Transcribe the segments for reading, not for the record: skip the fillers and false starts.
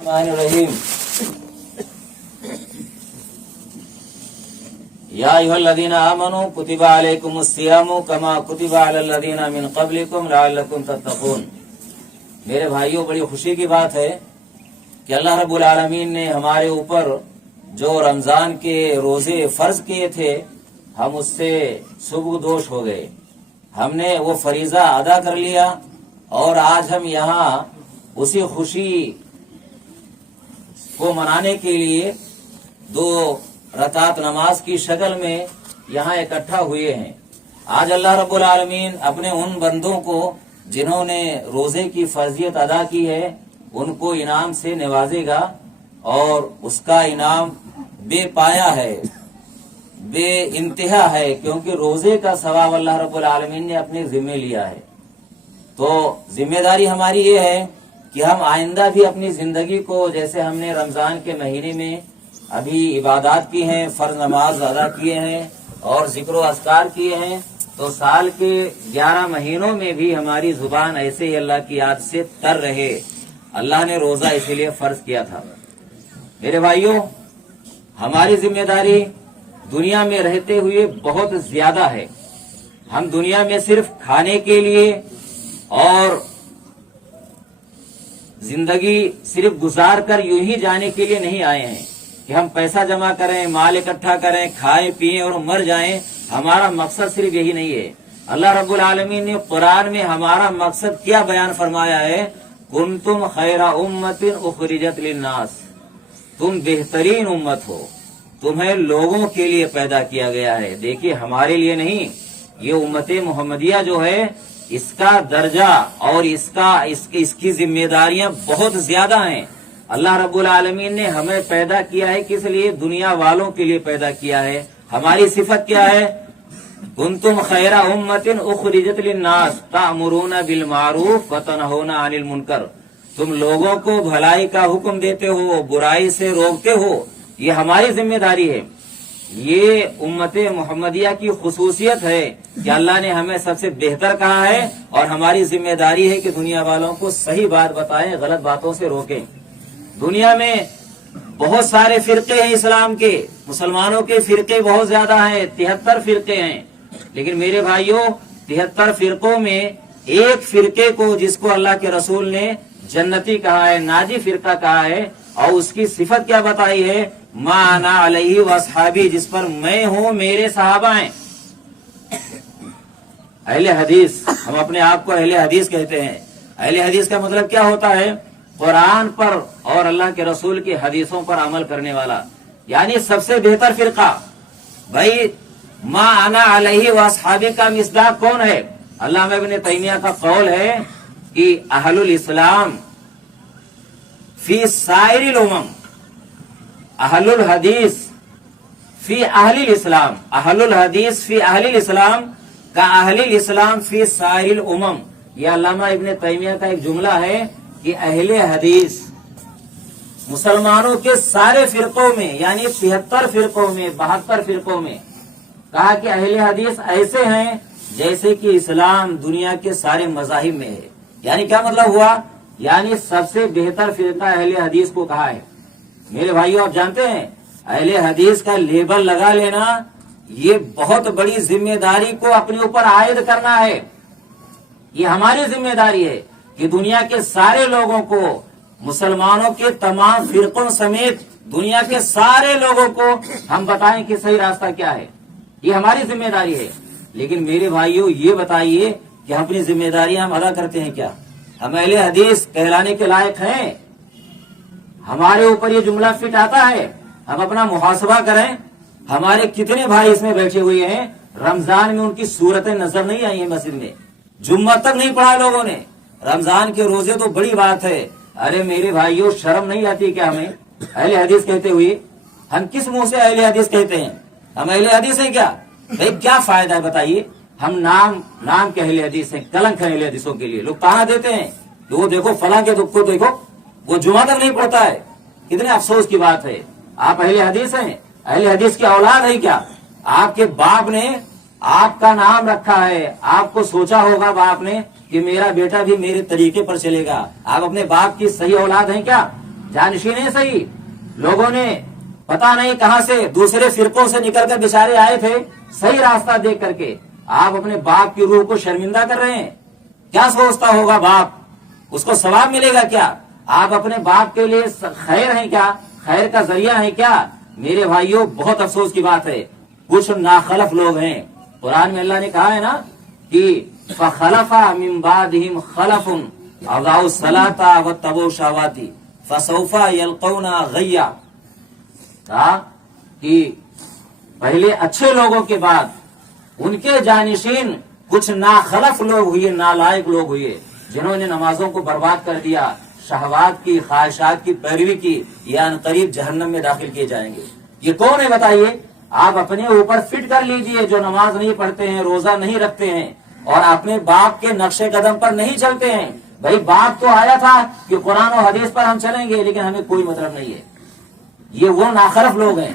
الرحمن الرحیم یا ایھا الذین آمنوا کتب علیکم الصیام کما کتب علی الذین من قبلکم لعلکم تتقون۔ میرے بھائیوں، بڑی خوشی کی بات ہے کہ اللہ رب العالمین نے ہمارے اوپر جو رمضان کے روزے فرض کیے تھے، ہم اس سے سبکدوش ہو گئے، ہم نے وہ فریضہ ادا کر لیا، اور آج ہم یہاں اسی خوشی کو منانے کے لیے 2 رکعت نماز کی شکل میں یہاں اکٹھا ہوئے ہیں۔ آج اللہ رب العالمین اپنے ان بندوں کو جنہوں نے روزے کی فرضیت ادا کی ہے ان کو انعام سے نوازے گا، اور اس کا انعام بے پایا ہے، بے انتہا ہے، کیونکہ روزے کا ثواب اللہ رب العالمین نے اپنے ذمہ لیا ہے۔ تو ذمہ داری ہماری یہ ہے کہ ہم آئندہ بھی اپنی زندگی کو، جیسے ہم نے رمضان کے مہینے میں ابھی عبادات کی ہیں، فرض نماز ادا کیے ہیں اور ذکر و اذکار کیے ہیں، تو سال کے 11 مہینوں میں بھی ہماری زبان ایسے ہی اللہ کی یاد سے تر رہے۔ اللہ نے روزہ اسی لیے فرض کیا تھا۔ میرے بھائیوں، ہماری ذمہ داری دنیا میں رہتے ہوئے بہت زیادہ ہے۔ ہم دنیا میں صرف کھانے کے لیے اور زندگی صرف گزار کر یوں ہی جانے کے لیے نہیں آئے ہیں کہ ہم پیسہ جمع کریں، مال اکٹھا کریں، کھائیں پیئیں اور مر جائیں۔ ہمارا مقصد صرف یہی نہیں ہے۔ اللہ رب العالمین نے قرآن میں ہمارا مقصد کیا بیان فرمایا ہے؟ کنتم خیر امت اخرجت للناس، تم بہترین امت ہو، تمہیں لوگوں کے لیے پیدا کیا گیا ہے۔ دیکھیے، ہمارے لیے نہیں، یہ امت محمدیہ جو ہے اس کا درجہ اور اس کی ذمہ داریاں بہت زیادہ ہیں۔ اللہ رب العالمین نے ہمیں پیدا کیا ہے کس لیے؟ دنیا والوں کے لیے پیدا کیا ہے۔ ہماری صفت کیا ہے؟ کنتم خیر امت اخرجت للناس تأمرون بالمعروف وتنہون عن المنکر، تم لوگوں کو بھلائی کا حکم دیتے ہو، برائی سے روکتے ہو۔ یہ ہماری ذمہ داری ہے۔ یہ امت محمدیہ کی خصوصیت ہے کہ اللہ نے ہمیں سب سے بہتر کہا ہے، اور ہماری ذمہ داری ہے کہ دنیا والوں کو صحیح بات بتائیں، غلط باتوں سے روکیں۔ دنیا میں بہت سارے فرقے ہیں اسلام کے، مسلمانوں کے فرقے بہت زیادہ ہیں، 73 فرقے ہیں، لیکن میرے بھائیوں 73 فرقوں میں ایک فرقے کو، جس کو اللہ کے رسول نے جنتی کہا ہے، ناجی فرقہ کہا ہے، اور اس کی صفت کیا بتائی ہے؟ ما انا علیہ واصحابی، جس پر میں ہوں، میرے صحابہ ہیں۔ اہل حدیث، ہم اپنے آپ کو اہل حدیث کہتے ہیں۔ اہل حدیث کا مطلب کیا ہوتا ہے؟ قرآن پر اور اللہ کے رسول کی حدیثوں پر عمل کرنے والا، یعنی سب سے بہتر فرقہ۔ بھائی، ما انا علیہ واصحابی کا مصداق کون ہے؟ علامہ ابن تیمیہ کا قول ہے کہ اہل الاسلام فی سائر الامم، اہل الحدیث فی اہل الاسلام، اہل الحدیث فی اہل الاسلام کا اہل الاسلام فی سائر الامم۔ یہ علامہ ابن تیمیہ کا ایک جملہ ہے کہ اہل حدیث مسلمانوں کے سارے فرقوں میں، یعنی 73 فرقوں میں، 72 فرقوں میں، کہا کہ اہل حدیث ایسے ہیں جیسے کہ اسلام دنیا کے سارے مذاہب میں ہے۔ یعنی کیا مطلب ہوا؟ یعنی سب سے بہتر فرقہ اہل حدیث کو کہا ہے۔ میرے بھائیوں، آپ جانتے ہیں اہل حدیث کا لیبل لگا لینا، یہ بہت بڑی ذمہ داری کو اپنے اوپر عائد کرنا ہے۔ یہ ہماری ذمہ داری ہے کہ دنیا کے سارے لوگوں کو، مسلمانوں کے تمام فرقوں سمیت دنیا کے سارے لوگوں کو ہم بتائیں کہ صحیح راستہ کیا ہے۔ یہ ہماری ذمہ داری ہے۔ لیکن میرے بھائیوں، یہ بتائیے کہ ہم اپنی ذمہ داریاں ہم ادا کرتے ہیں کیا؟ ہم اہل حدیث کہلانے کے لائق ہیں؟ ہمارے اوپر یہ جملہ فٹ آتا ہے؟ ہم اپنا محاسبہ کریں۔ ہمارے کتنے بھائی اس میں بیٹھے ہوئے ہیں، رمضان میں ان کی صورتیں نظر نہیں آئی ہیں، مسجد میں جمعہ تک نہیں پڑھا لوگوں نے۔ رمضان کے روزے تو بڑی بات ہے۔ ارے میرے بھائیوں، شرم نہیں آتی کیا ہمیں اہل حدیث کہتے ہوئے؟ ہم کس منہ سے اہل حدیث کہتے ہیں؟ ہم اہل حدیث ہیں کیا؟ بھائی کیا فائدہ ہے بتائیے؟ ہم نام کے اہل حدیث ہیں، کلنک اہل حدیثوں کے لیے۔ لوگ کہاں دیتے ہیں کہ وہ دیکھو فلاں کے دکھ کو دیکھو، وہ جمعہ تک نہیں پڑھتا ہے۔ کتنے افسوس کی بات ہے۔ آپ اہل حدیث ہیں، اہل حدیث کی اولاد ہے کیا؟ آپ کے باپ نے آپ کا نام رکھا ہے، آپ کو سوچا ہوگا باپ نے کہ میرا بیٹا بھی میرے طریقے پر چلے گا۔ آپ اپنے باپ کی صحیح اولاد ہیں کیا؟ جانشینیں صحیح، لوگوں نے پتا نہیں کہاں سے دوسرے فرقوں سے نکل کر بیچارے آئے تھے صحیح راستہ دیکھ کر کے، آپ اپنے باپ کی روح کو شرمندہ کر رہے ہیں۔ کیا سوچتا ہوگا باپ، اس کو ثواب ملے گا کیا؟ آپ اپنے باپ کے لیے خیر ہیں کیا، خیر کا ذریعہ ہے کیا؟ میرے بھائیوں بہت افسوس کی بات ہے، کچھ ناخلف لوگ ہیں۔ قرآن میں اللہ نے کہا ہے نا کہ فخلف من بعدہم خلف اضاعوا الصلاۃ واتبعوا الشہوات فسوف یلقون غیا، کہا کہ پہلے اچھے لوگوں کے بعد ان کے جانشین کچھ ناخلف لوگ ہوئے، نالائق لوگ ہوئے، جنہوں نے نمازوں کو برباد کر دیا، شہوات کی خواہشات کی پیروی کی، یا ان قریب جہنم میں داخل کیے جائیں گے۔ یہ کون ہے بتائیے؟ آپ اپنے اوپر فٹ کر لیجئے، جو نماز نہیں پڑھتے ہیں، روزہ نہیں رکھتے ہیں اور اپنے باپ کے نقش قدم پر نہیں چلتے ہیں۔ بھائی باپ تو آیا تھا کہ قرآن و حدیث پر ہم چلیں گے، لیکن ہمیں کوئی مطلب نہیں ہے۔ یہ وہ ناخلف لوگ ہیں،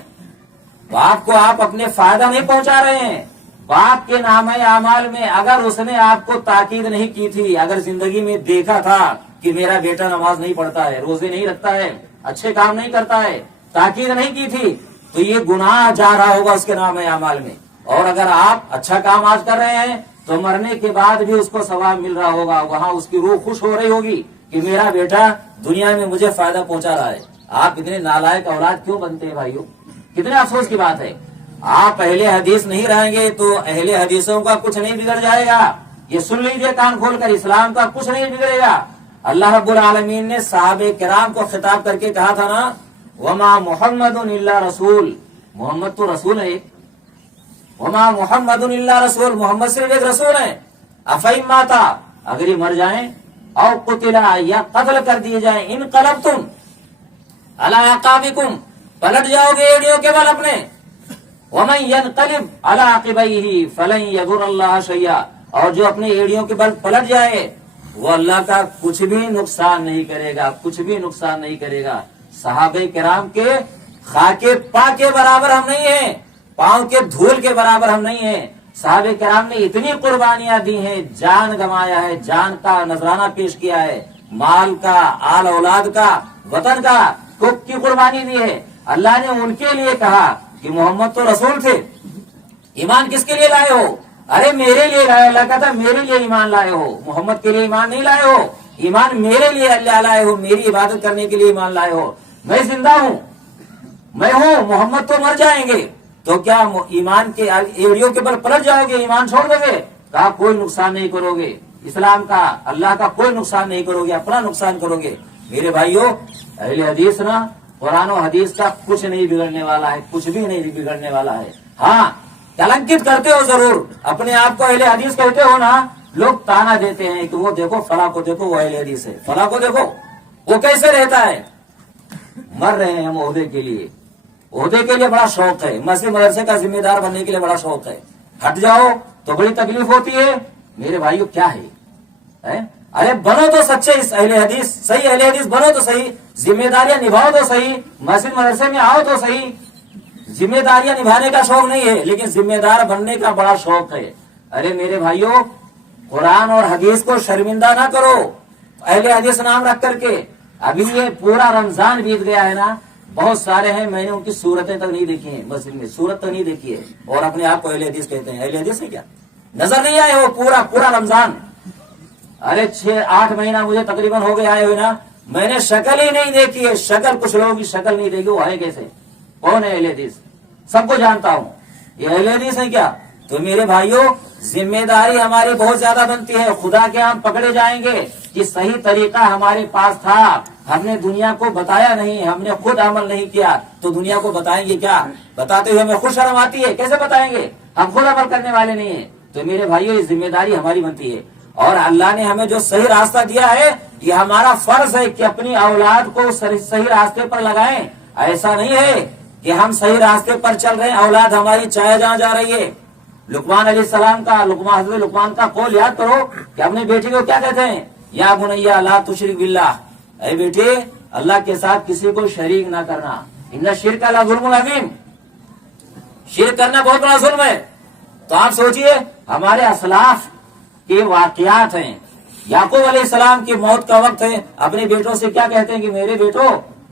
باپ کو آپ اپنے فائدہ نہیں پہنچا رہے ہیں۔ باپ کے نامہ اعمال میں اگر اس نے آپ کو تاکید نہیں کی تھی، اگر زندگی میں دیکھا تھا کہ میرا بیٹا نماز نہیں پڑھتا ہے، روزے نہیں رکھتا ہے، اچھے کام نہیں کرتا ہے، تاکید نہیں کی تھی، تو یہ گناہ جا رہا ہوگا اس کے نامہ اعمال میں۔ اور اگر آپ اچھا کام آج کر رہے ہیں تو مرنے کے بعد بھی اس کو ثواب مل رہا ہوگا، وہاں اس کی روح خوش ہو رہی ہوگی کہ میرا بیٹا دنیا میں مجھے فائدہ پہنچا رہا ہے۔ آپ اتنے نالائق اولاد کیوں بنتے ہیں بھائیوں؟ کتنے افسوس کی بات ہے۔ آپ اہل حدیث نہیں رہیں گے تو اہل حدیثوں کا کچھ نہیں بگڑ جائے گا۔ یہ سن لیجئے کان کھول کر، اسلام کا کچھ نہیں بگڑے گا۔ اللہ رب العالمین نے صحابہ کرام کو خطاب کر کے کہا تھا نا، وما محمد الا رسول، محمد تو رسول ہے، وما محمد الا رسول، محمد صرف ایک رسول ہے۔ افئن ماتا، اگر یہ مر جائیں، او قتلا، یا قتل کر دیے جائیں، انقلبتم علی اعقابکم، پلٹ جاؤ گے ایڑیوں کے بل اپنے، ومن ینقلب علی عقبیہ فلن یضر اللہ شیئا، اور جو اپنے ایڑیوں کے بل پلٹ جائے وہ اللہ کا کچھ بھی نقصان نہیں کرے گا، کچھ بھی نقصان نہیں کرے گا۔ صحابہ کرام کے خاکے پا کے برابر ہم نہیں ہیں، پاؤں کے دھول کے برابر ہم نہیں ہیں۔ صحابہ کرام نے اتنی قربانیاں دی ہیں، جان گنوایا ہے، جان کا نذرانہ پیش کیا ہے، مال کا، آل اولاد کا، وطن کا کی قربانی دی ہے۔ اللہ نے ان کے لیے کہا کہ محمد تو رسول تھے، ایمان کس کے لیے لائے ہو؟ ارے میرے لیے لائے، اللہ کہتا میرے لیے ایمان لائے ہو، محمد کے لیے ایمان نہیں لائے ہو، ایمان میرے لیے اللہ لائے ہو، میری عبادت کرنے کے لیے ایمان لائے ہو۔ میں زندہ ہوں، میں ہوں، محمد تو مر جائیں گے، تو کیا ایمان کے ایڑیوں کے بل پلٹ جاؤ گے، ایمان چھوڑ دو گے؟ کہا کوئی نقصان نہیں کرو گے، اسلام کا، اللہ کا کوئی نقصان نہیں کرو گے، اپنا نقصان کرو گے۔ میرے بھائیوں، اہل حدیث نا قرآن و حدیث کا کچھ نہیں بگڑنے والا ہے، کچھ بھی نہیں بگڑنے والا ہے۔ ہاں کلنکت کرتے ہو ضرور، اپنے آپ کو اہل حدیث کہتے ہو نا، لوگ تانا دیتے ہیں کہ وہ دیکھو فلاں کو دیکھو وہ اہل حدیث ہے، فلاں کو دیکھو وہ کیسے رہتا ہے۔ مر رہے ہیں ہم عہدے کے لیے، عہدے کے لیے بڑا شوق ہے، مسجد مدرسے کا ذمہ دار بننے کے لیے بڑا شوق ہے، ہٹ جاؤ تو بڑی تکلیف ہوتی ہے۔ میرے بھائیو کیا ہے؟ ارے بنو تو سچے اہل حدیث، صحیح اہل حدیث بنو تو صحیح، ذمہ داریاں نبھاؤ تو صحیح، مسجد مدرسے میں آؤ تو صحیح۔ ذمہ داریاں نبھانے کا شوق نہیں ہے لیکن ذمہ دار بننے کا بڑا شوق ہے۔ ارے میرے بھائیو، قرآن اور حدیث کو شرمندہ نہ کرو اہل حدیث نام رکھ کر کے۔ ابھی یہ پورا رمضان بیت گیا ہے نا، بہت سارے ہیں، میں نے ان کی صورتیں تک نہیں دیکھی ہیں، مسجد میں صورت تو نہیں دیکھی ہے، اور اپنے آپ کو اہل حدیث کہتے ہیں۔ اہل حدیث ہے کیا؟ نظر نہیں آئے ہو پورا رمضان؟ ارے 6-8 مہینہ مجھے تقریباً ہو گئے آئے ہوئے نا، میں نے شکل ہی نہیں دیکھی ہے، شکل کچھ لوگوں کی شکل نہیں دیکھی، وہ ہے کیسے؟ کون ہے اہل حدیث؟ سب کو جانتا ہوں، یہ اہل حدیث ہے کیا؟ تو میرے بھائیوں، ذمہ داری ہماری بہت زیادہ بنتی ہے، خدا کے ہم پکڑے جائیں گے کہ صحیح طریقہ ہمارے پاس تھا، ہم نے دنیا کو بتایا نہیں، ہم نے خود عمل نہیں کیا، تو دنیا کو بتائیں گے کیا؟ بتاتے ہوئے ہمیں خود شرم آتی ہے، کیسے بتائیں گے؟ ہم خود عمل کرنے والے نہیں ہیں۔ تو میرے بھائیوں، یہ ذمہ داری ہماری بنتی ہے، اور اللہ نے ہمیں جو صحیح راستہ دیا ہے، یہ ہمارا فرض ہے کہ اپنی اولاد کو صحیح راستے پر لگائیں۔ ایسا نہیں ہے کہ ہم صحیح راستے پر چل رہے ہیں، اولاد ہماری چاہے جہاں جا رہی ہے۔ لقمان علیہ السلام کا، حضرت لقمان کا قول یاد کرو کہ اپنے بیٹی کو کیا کہتے ہیں؟ یا بنیا لا تشرک باللہ، اے بیٹی اللہ کے ساتھ کسی کو شریک نہ کرنا، ان الشرک لظلم عظیم، شرک کرنا بہت بڑا ظلم ہے۔ تو آپ سوچئے، ہمارے اسلاف کے واقعات ہیں، یعقوب علیہ السلام کی موت کا وقت ہے، اپنے بیٹوں سے کیا کہتے ہیں کہ میرے بیٹو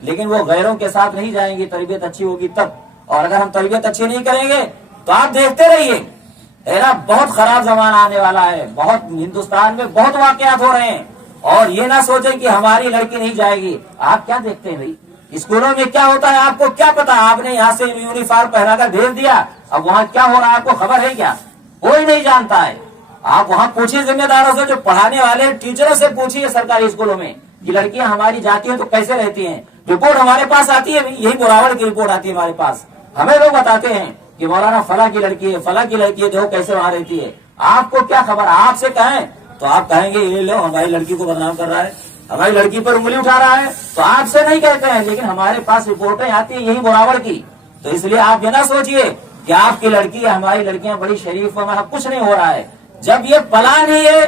لیکن وہ غیروں کے ساتھ نہیں جائیں گی، تربیت اچھی ہوگی تب. اور اگر ہم تربیت اچھی نہیں کریں گے تو آپ دیکھتے رہیے بہت خراب زمانہ آنے والا ہے. بہت ہندوستان میں بہت واقعات ہو رہے ہیں. اور یہ نہ سوچیں کہ ہماری لڑکی نہیں جائے گی. آپ کیا دیکھتے ہیں بھائی اسکولوں میں کیا ہوتا ہے؟ آپ کو کیا پتا؟ آپ نے یہاں سے یونیفارم پہنا کر بھیج دیا، اب وہاں کیا ہو رہا ہے آپ کو خبر ہے کیا؟ کوئی نہیں جانتا ہے. آپ وہاں پوچھیے ذمہ داروں سے، جو پڑھانے والے ٹیچروں سے پوچھیے سرکاری اسکولوں میں کہ لڑکیاں ہماری جاتی ہیں تو کیسے رہتی ہیں. رپورٹ ہمارے پاس آتی ہے، یہی براوڑ کی رپورٹ آتی ہے ہمارے پاس. ہمیں لوگ بتاتے ہیں کہ مولانا فلاں کی لڑکی ہے، فلاں کی لڑکی ہے، دیکھو کیسے وہاں رہتی ہے. آپ کو کیا خبر؟ آپ سے کہیں تو آپ کہیں گے یہ لو ہماری لڑکی کو بدنام کر رہا ہے، ہماری لڑکی پر انگلی اٹھا رہا ہے. تو آپ سے نہیں کہتے ہیں، لیکن ہمارے پاس رپورٹیں آتی ہیں یہی براوڑ کی. تو اس لیے آپ یہ نہ سوچئے کہ آپ کی لڑکی یا ہماری لڑکیاں بڑی شریف ہیں، کچھ نہیں ہو رہا ہے. جب یہ پلان ہی ہے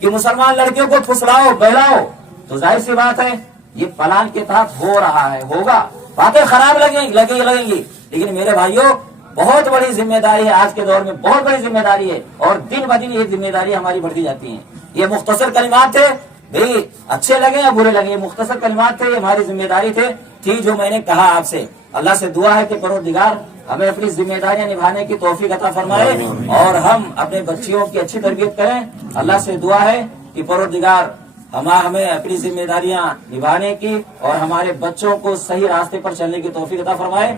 کہ مسلمان لڑکیوں کو پھسلاؤ بہلاؤ تو ظاہر سی بات ہے یہ پلان کے تحت ہو رہا ہے. ہوگا، باتیں خراب لگیں گی، لیکن میرے بھائیوں بہت بڑی ذمہ داری ہے. آج کے دور میں بہت بڑی ذمہ داری ہے، اور دن بدن یہ ذمہ داری ہماری بڑھتی جاتی ہیں. یہ مختصر کلمات تھے بھائی، اچھے لگے یا برے لگے، یہ مختصر کلمات تھے، یہ ہماری ذمہ داری تھی جو میں نے کہا آپ سے. اللہ سے دعا ہے کہ پروردگار ہمیں اپنی ذمہ داریاں نبھانے کی توفیق عطا فرمائے اور ہم اپنے بچیوں کی اچھی تربیت کریں. اللہ سے دعا ہے کہ پروردگار ہمیں اپنی ذمہ داریاں نبھانے کی اور ہمارے بچوں کو صحیح راستے پر چلنے کی توفیق عطا فرمائے.